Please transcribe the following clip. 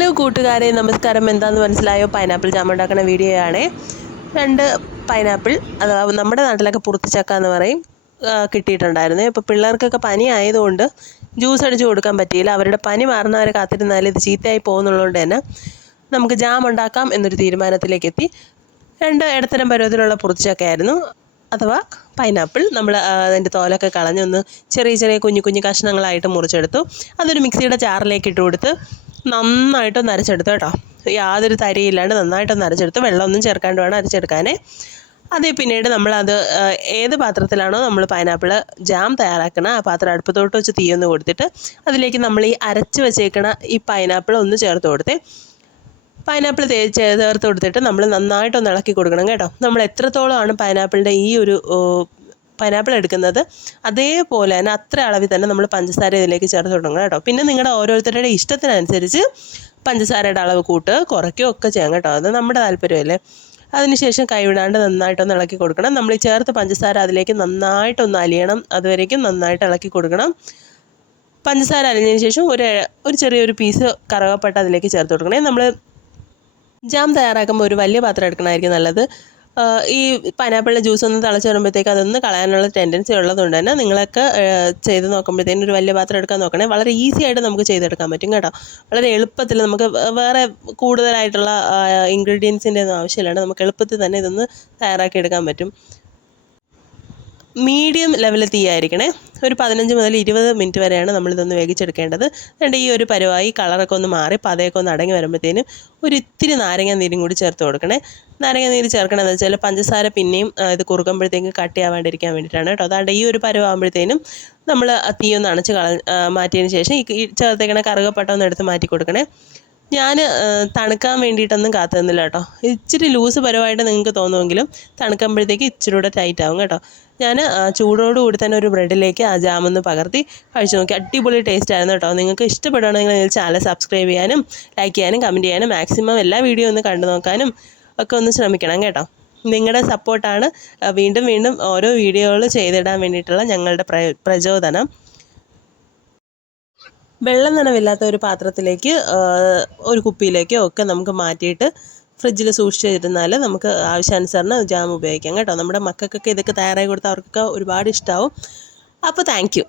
Hello കൂട്ടുകാരെ, നമസ്കാരം. എന്താണെന്ന് മനസ്സിലായോ? പൈനാപ്പിൾ ജാം ഉണ്ടാക്കുന്ന വീഡിയോ ആണേ. 2 പൈനാപ്പിൾ, അഥവാ നമ്മുടെ നാട്ടിലൊക്കെ പുറത്തിച്ചക്ക എന്ന് പറയും, കിട്ടിയിട്ടുണ്ടായിരുന്നു. ഇപ്പോൾ പിള്ളേർക്കൊക്കെ പനി ആയതുകൊണ്ട് ജ്യൂസ് അടിച്ച് കൊടുക്കാൻ പറ്റിയില്ല. അവരുടെ പനി മാറുന്നവരെ കാത്തിരുന്നാൽ ഇത് ചീത്തയായി പോകുന്നുള്ളതുകൊണ്ട് തന്നെ നമുക്ക് ജാം ഉണ്ടാക്കാം എന്നൊരു തീരുമാനത്തിലേക്ക് എത്തി. 2 ഇടത്തരം പരുവത്തിലുള്ള പുറത്തിച്ചക്കയായിരുന്നു, അഥവാ പൈനാപ്പിൾ. നമ്മൾ അതിൻ്റെ തോലൊക്കെ കളഞ്ഞൊന്ന് ചെറിയ ചെറിയ കുഞ്ഞു കുഞ്ഞു കഷ്ണങ്ങളായിട്ട് മുറിച്ചെടുത്തു. അതൊരു മിക്സിയുടെ ജാറിലേക്ക് ഇട്ട് കൊടുത്ത് നന്നായിട്ടൊന്ന് അരച്ചെടുത്തു കേട്ടോ. യാതൊരു തരിയില്ലാണ്ട് നന്നായിട്ടൊന്ന് അരച്ചെടുത്ത്, വെള്ളമൊന്നും ചേർക്കാണ്ട് വേണം അരച്ചെടുക്കാനേ. അതേ പിന്നീട് നമ്മളത് ഏത് പാത്രത്തിലാണോ നമ്മൾ പൈനാപ്പിൾ ജാം തയ്യാറാക്കണ ആ പാത്രം അടുപ്പത്തോട്ട് വെച്ച് തീയൊന്ന് കൊടുത്തിട്ട് അതിലേക്ക് നമ്മൾ ഈ അരച്ച് വെച്ചേക്കണ ഈ പൈനാപ്പിൾ ഒന്ന് ചേർത്ത് കൊടുത്തേ. പൈനാപ്പിൾ ചേർത്ത് കൊടുത്തിട്ട് നമ്മൾ നന്നായിട്ടൊന്ന് ഇളക്കി കൊടുക്കണം കേട്ടോ. നമ്മൾ എത്രത്തോളമാണ് പൈനാപ്പിളിൻ്റെ ഈ ഒരു പൈനാപ്പിൾ എടുക്കുന്നത് അതേപോലെ തന്നെ അത്ര അളവിൽ തന്നെ നമ്മൾ പഞ്ചസാര ഇതിലേക്ക് ചേർത്ത് കൊടുക്കണം കേട്ടോ. പിന്നെ നിങ്ങളുടെ ഓരോരുത്തരുടെ ഇഷ്ടത്തിനനുസരിച്ച് പഞ്ചസാരയുടെ അളവ് കുറയ്ക്കുകയോ ഒക്കെ ചെയ്യാം കേട്ടോ. അത് നമ്മുടെ താല്പര്യമല്ലേ. അതിനുശേഷം കൈവിടാണ്ട് നന്നായിട്ടൊന്ന് ഇളക്കി കൊടുക്കണം. നമ്മൾ ഈ ചേർത്ത് പഞ്ചസാര അതിലേക്ക് നന്നായിട്ടൊന്ന് അലിയണം. അതുവരേക്കും നന്നായിട്ട് ഇളക്കി കൊടുക്കണം. പഞ്ചസാര അലിഞ്ഞതിന് ശേഷം ഒരു ചെറിയൊരു പീസ് കറുകപ്പട്ട അതിലേക്ക് ചേർത്ത് കൊടുക്കണേ. നമ്മൾ ജാം തയ്യാറാക്കുമ്പോൾ ഒരു വലിയ പാത്രം എടുക്കണമായിരിക്കും നല്ലത്. ഈ പൈനാപ്പിളിൻ്റെ ജ്യൂസ് ഒന്ന് തിളച്ച് വരുമ്പോഴത്തേക്ക് അതൊന്ന് കളയാനുള്ള ടെൻഡൻസി ഉള്ളതുകൊണ്ട് തന്നെ നിങ്ങളൊക്കെ ചെയ്ത് നോക്കുമ്പോഴത്തേനും ഒരു വലിയ പാത്രം എടുക്കാൻ നോക്കണേ. വളരെ ഈസി ആയിട്ട് നമുക്ക് ചെയ്തെടുക്കാൻ പറ്റും കേട്ടോ. വളരെ എളുപ്പത്തിൽ നമുക്ക് വേറെ കൂടുതലായിട്ടുള്ള ഇൻഗ്രീഡിയൻസിൻ്റെ ഒന്നും ആവശ്യമില്ലാണ്ട് നമുക്ക് എളുപ്പത്തിൽ തന്നെ ഇതൊന്ന് തയ്യാറാക്കി എടുക്കാൻ പറ്റും. മീഡിയം ലെവലിൽ തീയായിരിക്കണേ. ഒരു 15 മുതൽ 20 മിനിറ്റ് വരെയാണ് നമ്മളിതൊന്ന് വേവിച്ചെടുക്കേണ്ടത്. എന്നിട്ട് ഈ ഒരു പരുവായി കളറൊക്കെ ഒന്ന് മാറി പതയൊക്കെ ഒന്ന് അടങ്ങി വരുമ്പോഴത്തേനും ഇത്തിരി നാരങ്ങ നീരും കൂടി ചേർത്ത് കൊടുക്കണേ. നാരങ്ങ നീര് ചേർക്കണമെന്ന് വെച്ചാൽ പഞ്ചസാര പിന്നെയും ഇത് കുറുക്കുമ്പോഴത്തേക്ക് കട്ടിയാവാണ്ടിരിക്കാൻ വേണ്ടിയിട്ടാണ് കേട്ടോ. അതാണ്ട് ഈ ഒരു പരുവാകുമ്പോഴത്തേനും നമ്മൾ തീയൊന്ന് അണച്ച് മാറ്റിയതിന് ശേഷം ഈ ചേർത്തേക്കണ കറുകപ്പട്ട ഒന്ന് എടുത്ത് മാറ്റി കൊടുക്കണേ. ഞാൻ തണുക്കാൻ വേണ്ടിയിട്ടൊന്നും കാത്തു നിന്നില്ല കേട്ടോ. ഇച്ചിരി ലൂസ് പരുവായിട്ട് നിങ്ങൾക്ക് തോന്നുമെങ്കിലും തണുക്കുമ്പോഴത്തേക്ക് ഇച്ചിരി കൂടെ ടൈറ്റ് ആവും കേട്ടോ. ഞാൻ ചൂടോടുകൂടി തന്നെ ഒരു ബ്രെഡിലേക്ക് ആ ജാമൊന്ന് പകർത്തി കഴിച്ചു നോക്കി. അടിപൊളി ടേസ്റ്റ് ആയിരുന്നു കേട്ടോ. നിങ്ങൾക്ക് ഇഷ്ടപ്പെടുകയാണെങ്കിൽ നിങ്ങൾ ചാനൽ സബ്സ്ക്രൈബ് ചെയ്യാനും ലൈക്ക് ചെയ്യാനും കമൻറ്റ് ചെയ്യാനും മാക്സിമം എല്ലാ വീഡിയോ ഒന്ന് കണ്ടു നോക്കാനും ഒക്കെ ഒന്ന് ശ്രമിക്കണം കേട്ടോ. നിങ്ങളുടെ സപ്പോർട്ടാണ് വീണ്ടും വീണ്ടും ഓരോ വീഡിയോകൾ ചെയ്തിടാൻ വേണ്ടിയിട്ടുള്ള ഞങ്ങളുടെ പ്രചോദനം. വെള്ളം നനവില്ലാത്ത ഒരു പാത്രത്തിലേക്ക് ഒരു കുപ്പിയിലേക്കോ ഒക്കെ നമുക്ക് മാറ്റിയിട്ട് ഫ്രിഡ്ജിൽ സൂക്ഷിച്ചിരുന്നാൽ നമുക്ക് ആവശ്യാനുസരണം ജാം ഉപയോഗിക്കാം കേട്ടോ. നമ്മുടെ മക്കൾക്കൊക്കെ ഇതൊക്കെ തയ്യാറായി കൊടുത്താൽ അവർക്കൊക്കെ ഒരുപാട് ഇഷ്ടമാവും. അപ്പോൾ താങ്ക് യു.